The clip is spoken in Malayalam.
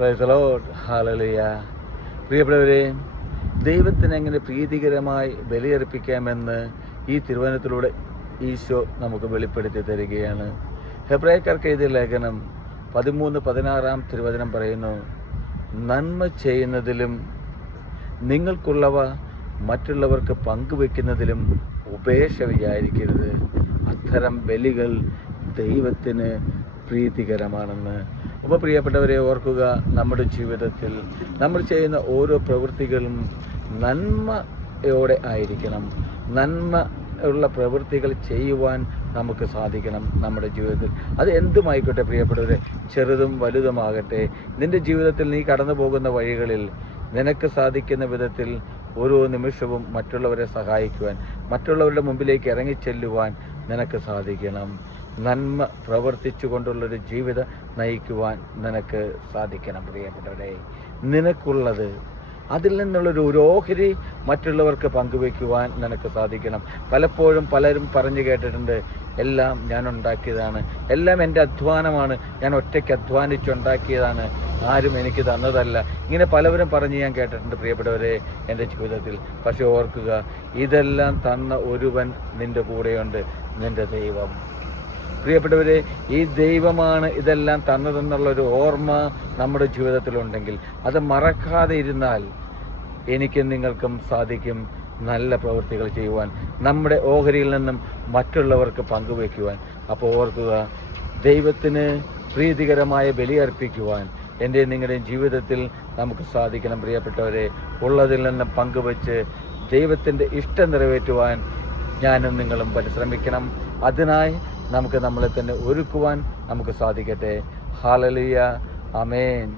Praise the Lord. ഹല്ലേലൂയ. പ്രിയപ്പെട്ടവരെ, ദൈവത്തിന് എങ്ങനെ പ്രീതികരമായി ബലിയർപ്പിക്കാമെന്ന് ഈ തിരുവചനത്തിലൂടെ ഈശോ നമുക്ക് വെളിപ്പെടുത്തി തരികയാണ്. ഹെബ്രായക്കാർക്ക് എഴുതിയ ലേഖനം 13-16 തിരുവചനം പറയുന്നു, നന്മ ചെയ്യുന്നതിലും നിങ്ങൾക്കുള്ളവ മറ്റുള്ളവർക്ക് പങ്കുവെക്കുന്നതിലും ഉപേക്ഷ വിചാരിക്കരുത്. അത്തരം ബലികൾ ദൈവത്തിന് പ്രീതികരമാണെന്ന്. അപ്പോൾ പ്രിയപ്പെട്ടവരെ, ഓർക്കുക, നമ്മുടെ ജീവിതത്തിൽ നമ്മൾ ചെയ്യുന്ന ഓരോ പ്രവൃത്തികളും നന്മയോടെ ആയിരിക്കണം. നന്മ ഉള്ള പ്രവൃത്തികൾ ചെയ്യുവാൻ നമുക്ക് സാധിക്കണം നമ്മുടെ ജീവിതത്തിൽ. അത് എന്തുമായിക്കോട്ടെ പ്രിയപ്പെട്ടവരെ, ചെറുതും വലുതുമാകട്ടെ, നിൻ്റെ ജീവിതത്തിൽ നീ കടന്നു പോകുന്ന വഴികളിൽ നിനക്ക് സാധിക്കുന്ന വിധത്തിൽ ഓരോ നിമിഷവും മറ്റുള്ളവരെ സഹായിക്കുവാൻ, മറ്റുള്ളവരുടെ മുമ്പിലേക്ക് ഇറങ്ങിച്ചെല്ലുവാൻ നിനക്ക് സാധിക്കണം. നന്മ പ്രവർത്തിച്ചു കൊണ്ടുള്ളൊരു ജീവിതം നയിക്കുവാൻ നിനക്ക് സാധിക്കണം. പ്രിയപ്പെട്ടവരെ, നിനക്കുള്ളത് അതിൽ നിന്നുള്ളൊരു ഓഹരി മറ്റുള്ളവർക്ക് പങ്കുവയ്ക്കുവാൻ നിനക്ക് സാധിക്കണം. പലപ്പോഴും പലരും പറഞ്ഞു കേട്ടിട്ടുണ്ട്, എല്ലാം ഞാൻ ഉണ്ടാക്കിയതാണ്, എല്ലാം എൻ്റെ അധ്വാനമാണ്, ഞാൻ ഒറ്റയ്ക്ക് അധ്വാനിച്ചുണ്ടാക്കിയതാണ്, ആരും എനിക്ക് തന്നതല്ല. ഇങ്ങനെ പലവരും പറഞ്ഞ് ഞാൻ കേട്ടിട്ടുണ്ട് പ്രിയപ്പെട്ടവരെ എൻ്റെ ജീവിതത്തിൽ. പക്ഷെ ഓർക്കുക, ഇതെല്ലാം തന്ന ഒരുവൻ നിൻ്റെ കൂടെയുണ്ട്, നിൻ്റെ ദൈവം. പ്രിയപ്പെട്ടവരെ, ഈ ദൈവമാണ് ഇതെല്ലാം തന്നതെന്നുള്ളൊരു ഓർമ്മ നമ്മുടെ ജീവിതത്തിലുണ്ടെങ്കിൽ, അത് മറക്കാതെ ഇരുന്നാൽ എനിക്കും നിങ്ങൾക്കും സാധിക്കും നല്ല പ്രവൃത്തികൾ ചെയ്യുവാൻ, നമ്മുടെ ഓഹരിയിൽ നിന്നും മറ്റുള്ളവർക്ക് പങ്കുവയ്ക്കുവാൻ. അപ്പോൾ ഓർക്കുക, ദൈവത്തിന് പ്രീതികരമായ ബലി അർപ്പിക്കുവാൻ എൻ്റെ നിങ്ങളുടെയും ജീവിതത്തിൽ നമുക്ക് സാധിക്കണം. പ്രിയപ്പെട്ടവരെ, ഉള്ളതിൽ നിന്നും പങ്കുവച്ച് ദൈവത്തിൻ്റെ ഇഷ്ടം നിറവേറ്റുവാൻ ഞാനും നിങ്ങളും പരിശ്രമിക്കണം. അതിനായി നമുക്ക് നമ്മളെ തന്നെ ഒരുക്കുവാൻ നമുക്ക് സാധിക്കട്ടെ. ഹല്ലേലൂയ. ആമേൻ.